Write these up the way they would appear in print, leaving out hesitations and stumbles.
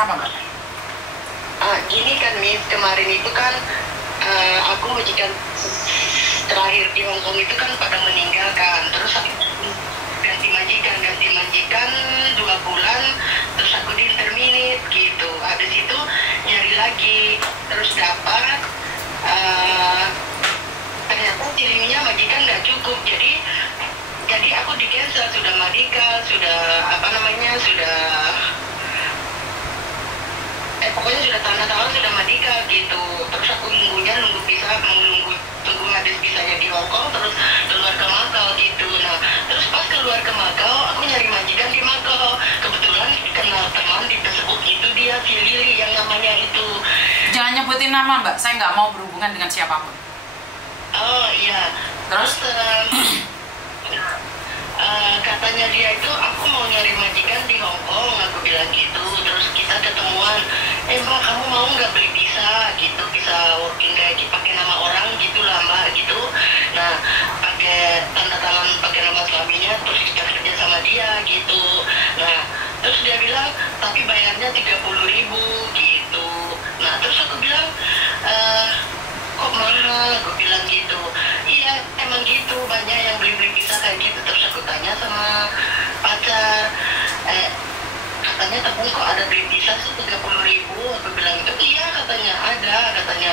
Kenapa Mbak? Gini kan Miss, kemarin itu kan aku majikan terakhir di Hong Kong itu kan pada meninggal kan, terus aku ganti majikan 2 bulan, terus aku di interminate gitu. Habis itu nyari lagi, terus dapat ternyata cirinya majikan nggak cukup, jadi aku di cancel, sudah medical, sudah pokoknya sudah tanda tangan, sudah medical gitu. Terus aku nunggu tunggu habis visanya di Hong Kong, terus keluar ke Macau gitu. Nah, terus pas keluar ke Macau, aku nyari majikan di Macau. Kebetulan kenal teman di Facebook itu, dia si Lily yang namanya itu. Jangan nyebutin nama Mbak, saya nggak mau berhubungan dengan siapapun. Oh iya. Terus katanya dia itu, aku mau nyari majikan di Hong Kong, aku bilang gitu. Terus kita ketemuan, Mbak kamu mau nggak beli visa gitu, visa working kayak pakai nama orang gitu lah Mbak gitu. Nah, pakai tanda tangan pakai nama suaminya, terus kita kerja sama dia gitu. Nah, terus dia bilang tapi bayarnya 30.000 gitu. Nah, terus aku bilang kok mahal, aku bilang gitu. Iya emang gitu, banyak yang beli visa kayak gitu. Terus aku tanya sama pacar, katanya tepung kok ada beli visa sih 30.000, aku bilang gitu. Iya katanya ada, katanya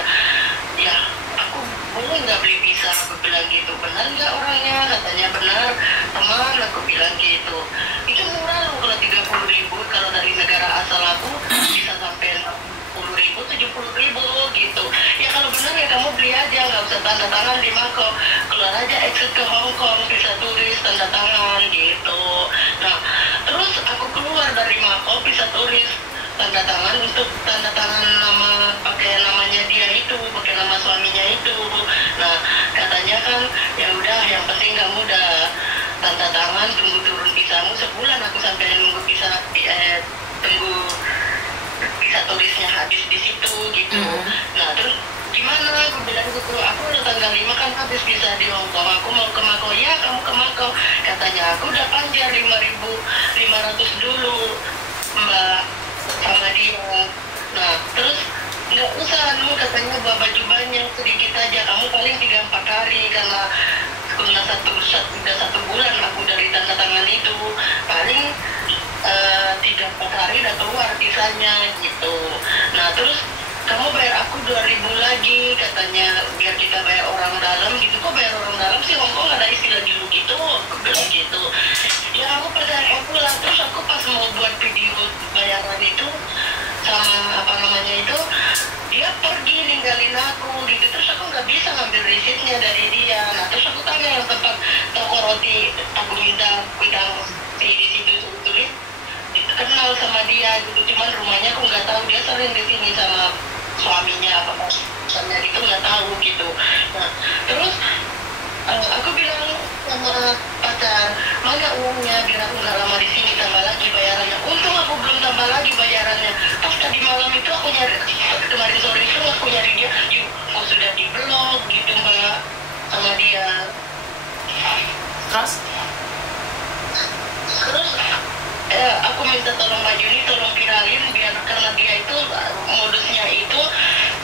ya aku boleh nggak beli visa, aku bilang gitu. Benar nggak orangnya, katanya benar teman, aku bilang gitu. Itu murah loh kalau 30.000, kalau dari negara asal aku bisa sampai 60.000, 70.000 gitu. Ya kalau benar ya kamu beli aja, nggak usah tanda tangan di Macau, keluar aja exit ke Hong Kong, visa turis tanda tangan gitu. Nah, terus aku keluar dari Macau, visa turis tanda tangan, untuk tanda tangan nama, pakai namanya dia itu, pakai nama suaminya itu. Nah, katanya kan ya udah, yang penting kamu udah tanda tangan, tunggu turun visamu sebulan. Aku sampai nunggu visa, tunggu visa turisnya habis di situ gitu. Nah, terus gimana, aku bilang gitu, aku udah tanggal 5 kan habis visa di Hong Kong, aku mau ke Macau. Ya kamu ke Macau, katanya aku udah panjar 5.500 dulu Mbak sama dia. Nah, terus nggak usah katanya bawa baju banyak, sedikit aja, kamu paling 3-4 hari, karena udah satu bulan aku dari tanda tangan itu, paling 3-4 hari udah keluar visanya gitu. Nah, terus kamu bayar aku 2.000 lagi, katanya, biar kita bayar orang dalam gitu. Kok bayar orang dalam sih, Hong Kong ada istilah dulu gitu, aku bilang gitu. Ya aku percaya aku lah. Terus aku pas mau buat video bayaran itu sama apa namanya itu, dia pergi ninggalin aku gitu. Terus aku nggak bisa ngambil resitnya dari dia. Nah, terus aku tanya yang tempat toko roti, aku minta di situ tulis kenal sama dia gitu, cuman rumahnya aku nggak tahu, dia sering di sini sama suaminya apa pasannya itu, nggak tahu gitu. Nah, terus aku bilang sama pacar, mana uangnya biar aku nggak lama di sini, tambah lagi bayarannya. Untung aku belum tambah lagi bayarannya. Pas tadi malam itu aku nyari, kemarin sore itu aku nyari dia, yuk aku sudah di blog gitu Mbak sama dia. Terus aku minta tolong Mbak Juni, tolong viralin, biar, karena dia itu modusnya itu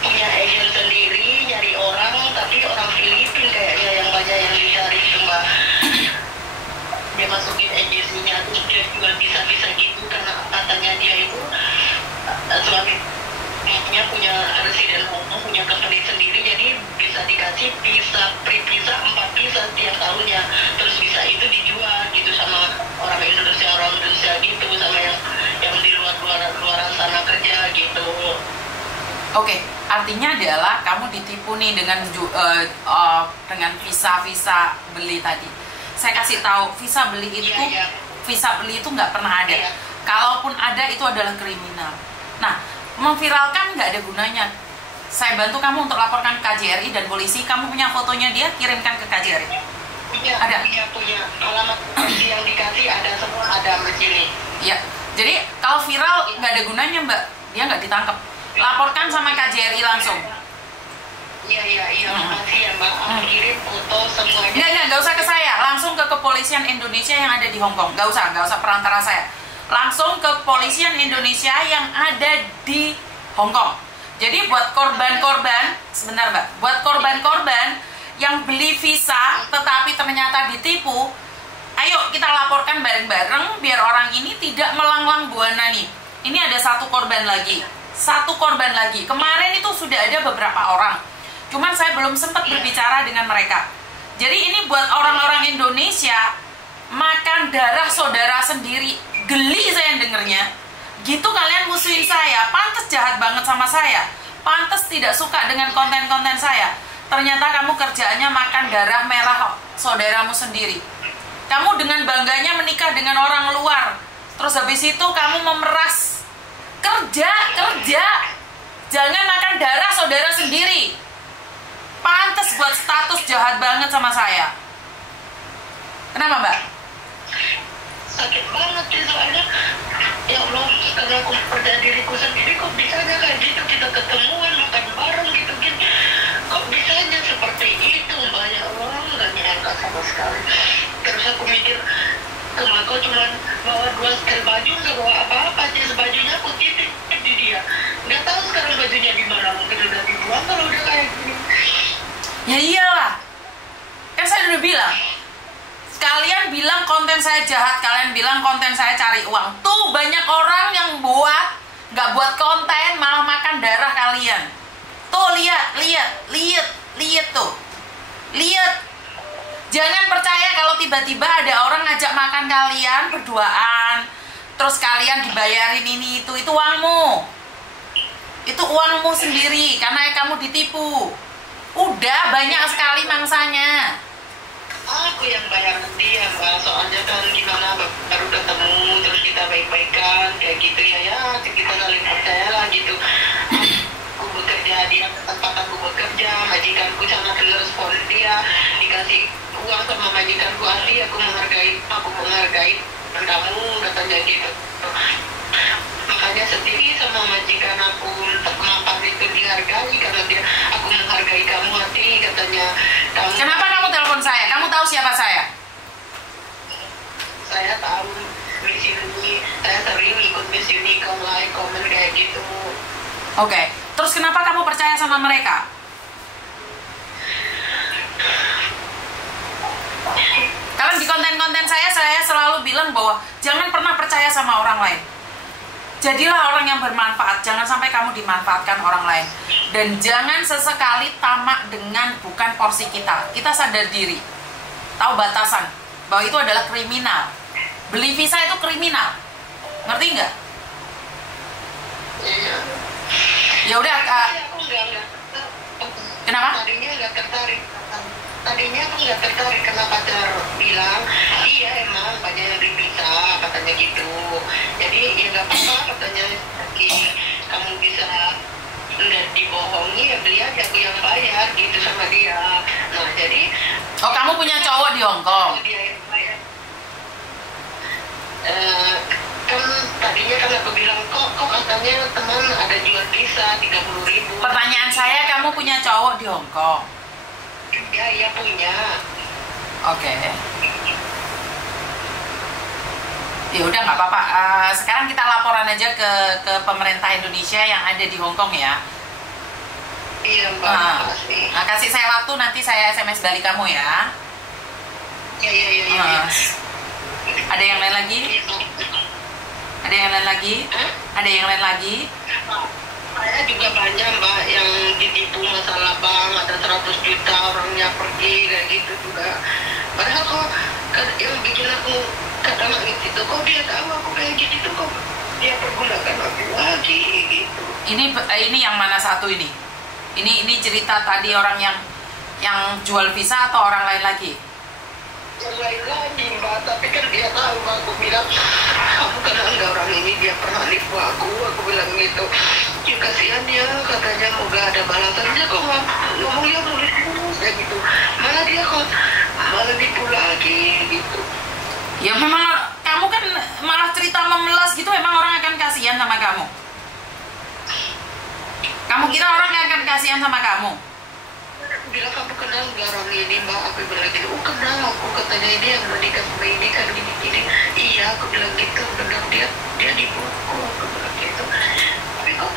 punya agent sendiri, nyari orang, tapi orang Filipina kayaknya yang banyak yang dicari itu Mbak. Dia masukin agensinya, terus dia jual bisa-bisa gitu, karena katanya dia itu suaminya punya residen Hong Kong, punya company sendiri, jadi bisa dikasih free visa 4 visa tiap tahunnya. Terus visa itu dijual gitu sama orang Indonesia gitu, sama yang di luaran sana kerja gitu. Oke, artinya adalah kamu ditipu nih dengan visa beli tadi. Saya kasih tahu, visa beli itu nggak pernah ada. Kalaupun ada, itu adalah kriminal. Nah, memviralkan nggak ada gunanya. Saya bantu kamu untuk laporkan ke KJRI dan polisi. Kamu punya fotonya dia, kirimkan ke KJRI. Ada? Iya, punya. Alamat yang dikasih ada semua, ada di sini. Iya. Jadi kalau viral nggak ada gunanya Mbak, dia nggak ditangkap. Laporkan sama KJRI langsung. Iya, makasih ya Mbak. Aku kirim foto semuanya. Nggak usah ke saya, langsung ke kepolisian Indonesia yang ada di Hong Kong. Nggak usah perantara saya. langsung ke kepolisian Indonesia yang ada di Hong Kong. Jadi buat korban-korban, sebentar Mbak, buat korban-korban yang beli visa tetapi ternyata ditipu, ayo kita laporkan bareng-bareng biar orang ini tidak melanglang buana nih. Ini ada satu korban lagi. Kemarin itu sudah ada beberapa orang. Cuman saya belum sempat berbicara dengan mereka. Jadi ini buat orang-orang Indonesia, makan darah saudara sendiri. Geli saya dengernya. Gitu kalian musuhin saya, pantas jahat banget sama saya, pantas tidak suka dengan konten-konten saya. Ternyata kamu kerjaannya makan darah merah saudaramu sendiri. Kamu dengan bangganya menikah dengan orang luar, terus habis itu kamu memeras. Kerja, jangan makan darah saudara sendiri. Pantas buat status jahat banget sama saya. Kenapa Mbak? Sakit banget sih soalnya. Ya Allah, karena aku percaya diriku sendiri, kok bisanya kayak gitu, kita ketemuan makan bareng gitu gitu, kok bisanya seperti itu Mbak. Ya Allah, nggak nyangka sama sekali. Terus aku mikir, kemarin cuma bawa 2 setel baju, nggak bawa apa-apa, aja bajunya aku titip di dia. Nggak tahu sekarang bajunya di mana, mungkin udah dibuang kalau udah kayak gini. Ya iyalah, kan saya udah bilang, kalian bilang konten saya jahat, kalian bilang konten saya cari uang. Tuh banyak orang yang nggak buat konten, malah makan darah kalian. Tuh lihat tuh. Lihat. Jangan percaya kalau tiba-tiba ada orang ngajak makan kalian berduaan, terus kalian dibayarin ini itu uangmu. Itu uangmu sendiri karena kamu ditipu. Udah banyak sekali mangsanya. Aku yang bayar dia Mbak, soalnya kan gimana baru ketemu terus kita baik-baikan kayak gitu ya kita saling percaya lah gitu. Aku bekerja, dia ke tempat aku bekerja, majikanku sangat respon dia, dikasih uang sama majikanku, aku menghargai kamu, katanya gitu. Makanya sendiri sama majikan aku, makan itu dihargai karena aku menghargai kamu, hati katanya. Kenapa kamu telepon saya? Kamu tahu siapa saya? Saya tahu Miss Uni, saya sering ikut Miss Uni, komen kayak gitu. Oke, terus kenapa kamu percaya sama mereka? Kalau di konten-konten saya selalu bilang bahwa jangan pernah percaya sama orang lain. Jadilah orang yang bermanfaat, jangan sampai kamu dimanfaatkan orang lain. Dan jangan sesekali tamak dengan bukan porsi kita. Kita sadar diri, tahu batasan, bahwa itu adalah kriminal. Beli visa itu kriminal, ngerti nggak? Iya. Ya udah, Kak. Aku nggak. Kenapa? Tadinya aku nggak tertarik karena pacar bilang, iya emang banyak yang beli visa, katanya gitu. Jadi ya nggak apa-apa, katanya kamu bisa nggak dibohongi, ya beli aja, aku yang bayar gitu sama dia. Nah jadi. Oh, kamu punya cowok di Hong Kong? Dia yang bayar. Kan tadinya kan aku bilang kok katanya teman ada jual visa 30.000. Pertanyaan saya, kamu punya cowok di Hong Kong? Ya, iya punya. Oke. Ya udah nggak apa-apa. Sekarang kita laporan aja ke pemerintah Indonesia yang ada di Hong Kong ya. Iya Mbak, makasih. Kasih saya waktu, nanti saya SMS balik kamu ya. Iya. Ada yang lain lagi? Ada yang lain lagi? Ada yang lain lagi? Saya juga banyak Mbak yang ditipu masalah bank, ada 100 juta orangnya pergi kayak gitu juga. Padahal kok yang bikin aku kadang nangis itu, kok dia tahu aku kayak gitu, kok dia pergunakan aku lagi gitu. Ini yang mana satu ini? Ini cerita tadi orang yang jual visa atau orang lain lagi? Yang lain lagi Mbak, tapi kan dia tahu, aku bilang kamu kenal nggak orang ini, dia pernah nipu aku bilang gitu. Ya kasihan dia, katanya moga ada balasannya, kok ngomongnya mulus ya gitu. Malah dia kok malah nipu lagi gitu. Ya memang kamu kan malah cerita memelas gitu, memang orang akan kasihan sama kamu. Kamu kira orang akan kasihan sama kamu? Aku bilang kamu kenal nggak orang ini mbak? Aku bilang gitu, oh kenal aku, katanya ini yang menikah sama ini kan gini-gini. Iya, aku bilang gitu, benar dia dipukul, aku bilang gitu. Tapi kok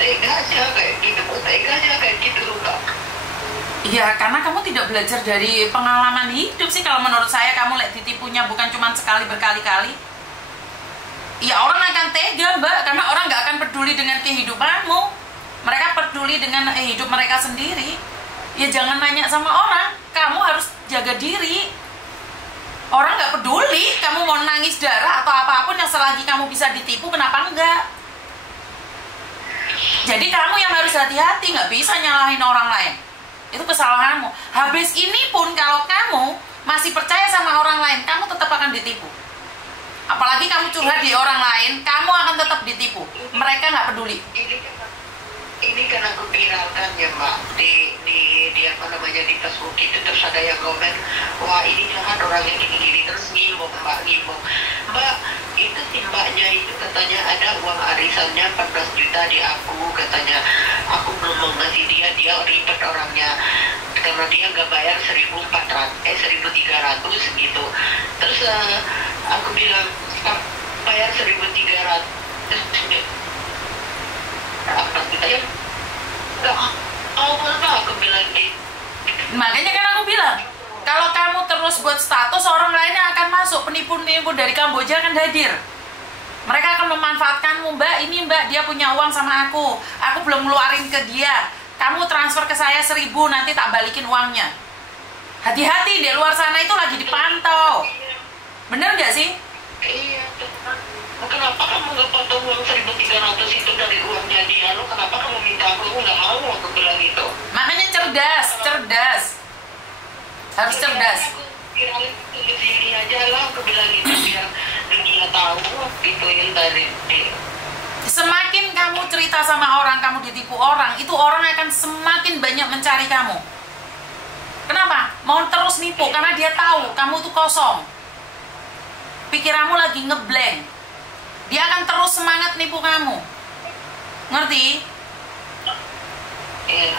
tega aja kayak gitu, kok tega aja kayak gitu mbak. Iya, karena kamu tidak belajar dari pengalaman hidup sih. Kalau menurut saya, kamu lihat ditipunya bukan cuma sekali, berkali-kali. Ya orang akan tega mbak, karena orang nggak akan peduli dengan kehidupanmu. Mereka peduli dengan hidup mereka sendiri. Ya jangan nanya sama orang, kamu harus jaga diri. Orang nggak peduli, kamu mau nangis darah atau apapun yang selagi kamu bisa ditipu, kenapa enggak? Jadi kamu yang harus hati-hati, nggak bisa nyalahin orang lain. Itu kesalahanmu. Habis ini pun kalau kamu masih percaya sama orang lain, kamu tetap akan ditipu. Apalagi kamu curhat di orang lain, kamu akan tetap ditipu. Mereka nggak peduli. Ini kan aku viralkan ya mbak di apa namanya di Facebook itu, terus ada yang komen, wah ini jahat orangnya gini-gini, terus ngimbong mbak. Itu si mbaknya itu katanya ada uang arisannya 14 juta di aku, katanya aku belum mau ngasih dia ribet orangnya karena dia nggak bayar 1.300 gitu. Terus aku bilang bayar 1.300 apa kita ya nggak aku bilang gitu. Makanya kan aku bilang, kalau kamu terus buat status, orang lainnya akan masuk, penipu-penipu dari Kamboja akan hadir. Mereka akan memanfaatkanmu, mbak, ini mbak dia punya uang sama aku belum ngeluarin ke dia, kamu transfer ke saya 1.000, nanti tak balikin uangnya. Hati-hati, di luar sana itu lagi dipantau. Bener nggak sih? Iya, kenapa kamu nggak potong uang 1.300 itu dari uangnya dia? Lo kenapa kamu minta aku nggak mau? Aku bilang gitu. Makanya cerdas. Harus cerdas. Aku di sini aja lah, aku bilang gitu biar dia tahu gitu yang dari dia. Semakin kamu cerita sama orang, kamu ditipu orang, itu orang akan semakin banyak mencari kamu. Kenapa? Mau terus nipu, karena dia tahu kamu tuh kosong. Pikiranmu lagi ngeblank. Dia akan terus semangat nipu kamu. Ngerti? Iya.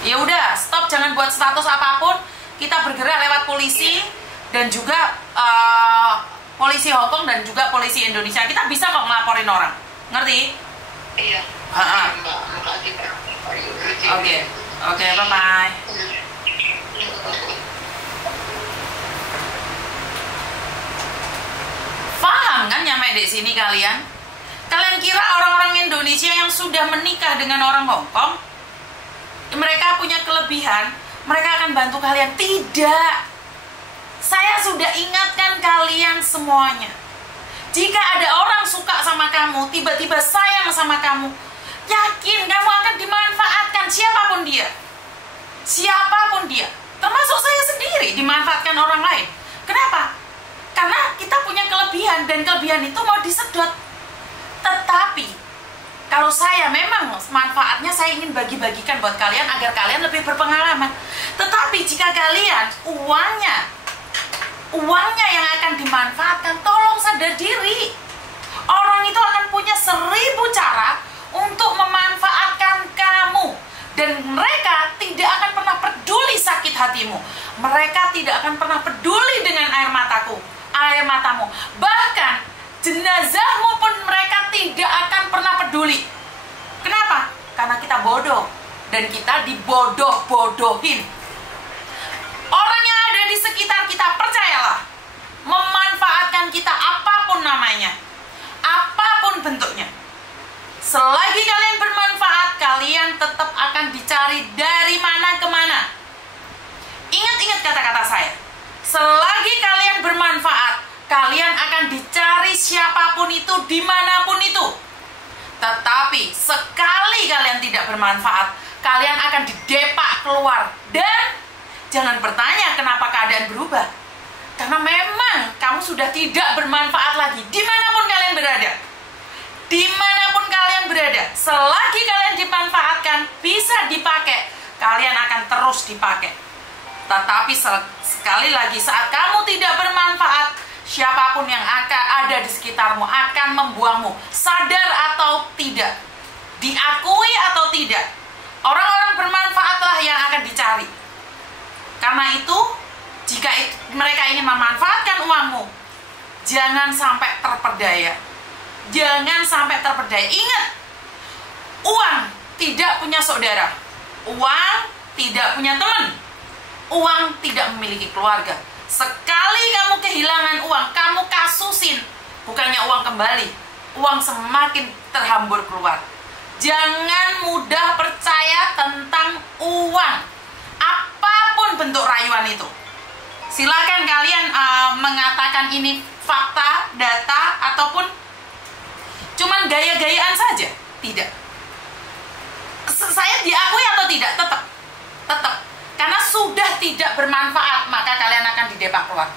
Ya udah, stop, jangan buat status apapun. Kita bergerak lewat polisi dan juga polisi Hong Kong dan juga polisi Indonesia. Kita bisa kok ngelaporin orang. Ngerti? Iya. Mbak, makasih Pak. Oke, bye-bye. Paham kan nyampe di sini kalian? Kalian kira orang-orang Indonesia yang sudah menikah dengan orang Hong Kong, mereka punya kelebihan, mereka akan bantu kalian? Tidak. Saya sudah ingatkan kalian semuanya. Jika ada orang suka sama kamu, tiba-tiba sayang sama kamu, yakin kamu akan dimanfaatkan, siapapun dia. Siapapun dia. Termasuk saya sendiri dimanfaatkan orang lain. Kenapa? Karena kita punya kelebihan dan kelebihan itu mau disedot. Tetapi kalau saya memang manfaatnya saya ingin bagi-bagikan buat kalian agar kalian lebih berpengalaman. Tetapi jika kalian uangnya yang akan dimanfaatkan, tolong sadar diri. Orang itu akan punya 1000 cara untuk memanfaatkan kamu. Dan mereka tidak akan pernah peduli sakit hatimu. Mereka tidak akan pernah peduli dengan air matamu. Bahkan jenazahmu pun mereka tidak akan pernah peduli. Kenapa? Karena kita bodoh. Dan kita dibodoh-bodohin. Orang yang ada di sekitar kita, percayalah, memanfaatkan kita apapun namanya, apapun bentuknya. Selagi kalian bermanfaat, kalian tetap akan dicari dari mana ke mana. Ingat-ingat kata-kata saya. Selagi kalian bermanfaat, kalian akan dicari siapapun itu, dimanapun itu. Tetapi sekali kalian tidak bermanfaat, kalian akan didepak keluar. Dan jangan bertanya kenapa keadaan berubah. Karena memang kamu sudah tidak bermanfaat lagi, dimanapun kalian berada. Dimanapun kalian berada, selagi kalian dimanfaatkan, bisa dipakai, kalian akan terus dipakai. Tetapi sekali lagi, saat kamu tidak bermanfaat, siapapun yang akan ada di sekitarmu akan membuangmu. Sadar atau tidak, diakui atau tidak, Orang-orang bermanfaatlah yang akan dicari. Karena itu, jika mereka ingin memanfaatkan uangmu, jangan sampai terperdaya. Jangan sampai terperdaya. Ingat, uang tidak punya saudara. Uang tidak punya teman. Uang tidak memiliki keluarga. Sekali kamu kehilangan uang, kamu kasusin. Bukannya uang kembali, uang semakin terhambur keluar. Jangan mudah percaya tentang uang, apapun bentuk rayuan itu. Silakan kalian mengatakan ini fakta, data, ataupun cuman gaya-gayaan saja. Tidak. Saya diakui atau tidak? Tetap. Karena sudah tidak bermanfaat, maka kalian akan didepak keluar.